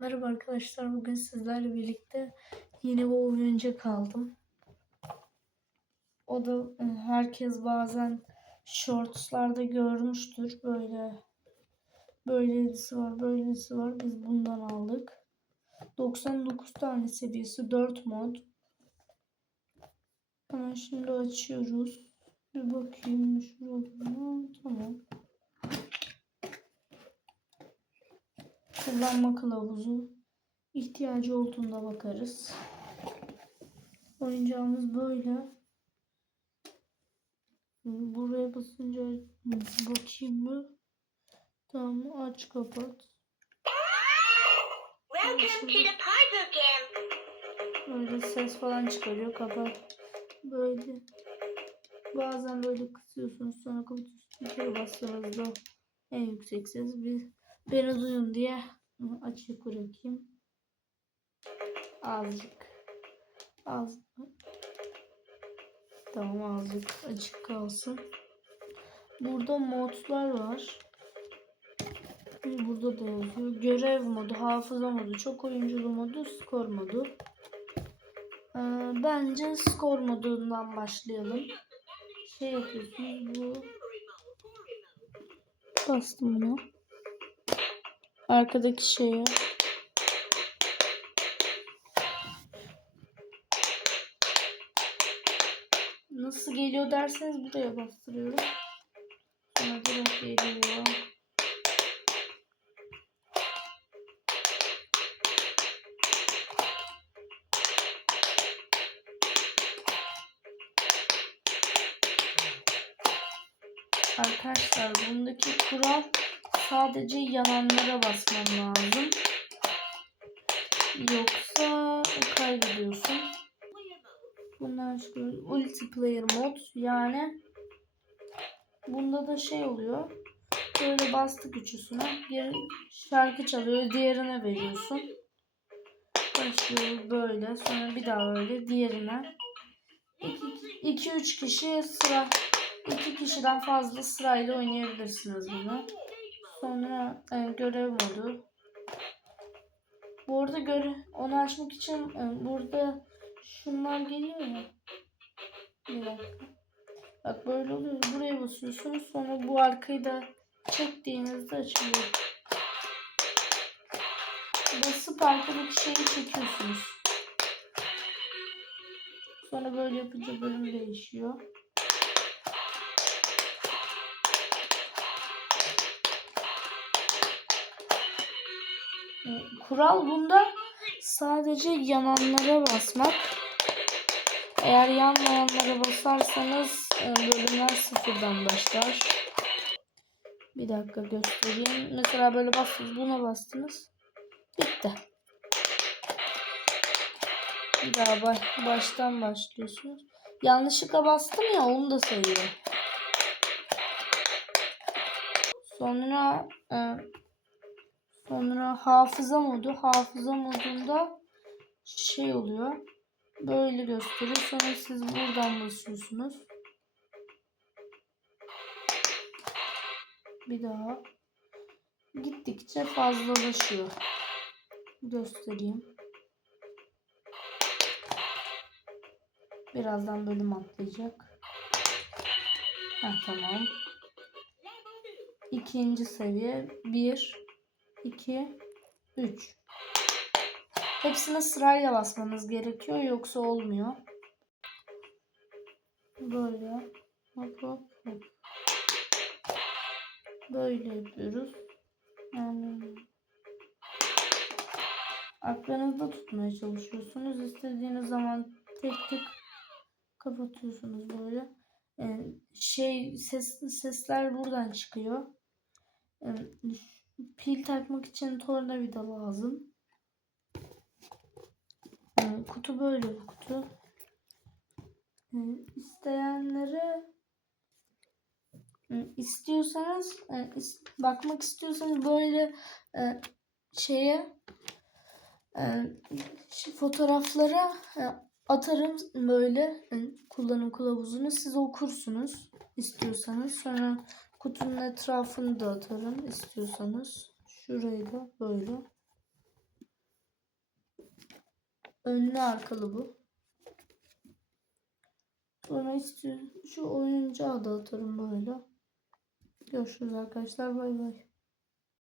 Merhaba arkadaşlar. Bugün sizlerle birlikte yeni bir oyuncak aldım. O da e, herkes bazen shortslarda görmüştür. Böyle böylesi var, böylesi var. Biz bundan aldık. 99 tane seviyesi 4 mod. Hemen şimdi açıyoruz. Bir bakayım şurada? Tamam. Kullanma kılavuzu. İhtiyacı olduğunda bakarız. Oyuncağımız böyle. Buraya basınca bakayım mı? Tamam aç kapat. Böyle ses falan çıkarıyor kapat. Böyle. Bazen böyle kısıyorsunuz sonra kapatıyorsunuz. Bir kere bastığınızda en yüksek ses bir beni duyun diye bunu açık bırakayım. Azıcık. Az. Tamam azıcık açık kalsın. Burada modlar var. Burada da yazıyor. Görev modu, hafıza modu, çok oyunculu modu, skor modu. Ee, bence skor modundan başlayalım. Şey yapıyorsunuz bu. Bastım bunu. Arkadaki şeye. Nasıl geliyor derseniz buraya bastırıyorum. Sonra direkt geliyor. Arkadaşlar bundaki kural sadece yananlara basman lazım. Yoksa kaybediyorsun. Çıkıyor. Multiplayer mod yani bunda da şey oluyor. Böyle bastık üçüsüne. Bir şarkı çalıyor. Diğerine veriyorsun. Başlıyor böyle. Sonra bir daha böyle diğerine. 2-3 kişi sıra iki kişiden fazla sırayla oynayabilirsiniz bunu. Sonra e, görev modu. Bu arada göre onu açmak için e, burada şunlar geliyor ya. Bir dakika. Bak böyle oluyor. Buraya basıyorsunuz. Sonra bu arkayı da çektiğinizde açılıyor. Basıp arkadaki şeyi çekiyorsunuz. Sonra böyle yapınca bölüm değişiyor. Kural bunda sadece yananlara basmak. Eğer yanmayanlara basarsanız e, bölümler sıfırdan başlar. Bir dakika göstereyim. Mesela böyle bastınız buna bastınız. Bitti. Bir daha baş, baştan başlıyorsunuz. Yanlışlıkla bastım ya onu da sayıyor. Sonra e, Sonra hafıza modu. Hafıza modunda şey oluyor. Böyle gösteriyor. Sonra siz buradan basıyorsunuz. Bir daha. Gittikçe fazlalaşıyor. Göstereyim. Birazdan bölüm atlayacak. Ha tamam. İkinci seviye 1 2 3 Hepsine sırayla basmanız gerekiyor yoksa olmuyor. Böyle hop hop hop. Böyle yapıyoruz. Yani aklınızda tutmaya çalışıyorsunuz. İstediğiniz zaman tek tek kapatıyorsunuz böyle. Ee, şey ses sesler buradan çıkıyor. Ee, pil takmak için tornavida lazım. Ee, kutu böyle bir kutu. Ee, isteyenlere istiyorsanız e, bakmak istiyorsanız böyle e, şeye e, fotoğraflara atarım böyle kullanım kılavuzunu siz okursunuz istiyorsanız sonra Kutunun etrafını da atarım istiyorsanız. Şurayı da böyle. Önlü arkalı bu. Sonra istiyorum. Şu oyuncağı da atarım böyle. Görüşürüz arkadaşlar. Bay bay.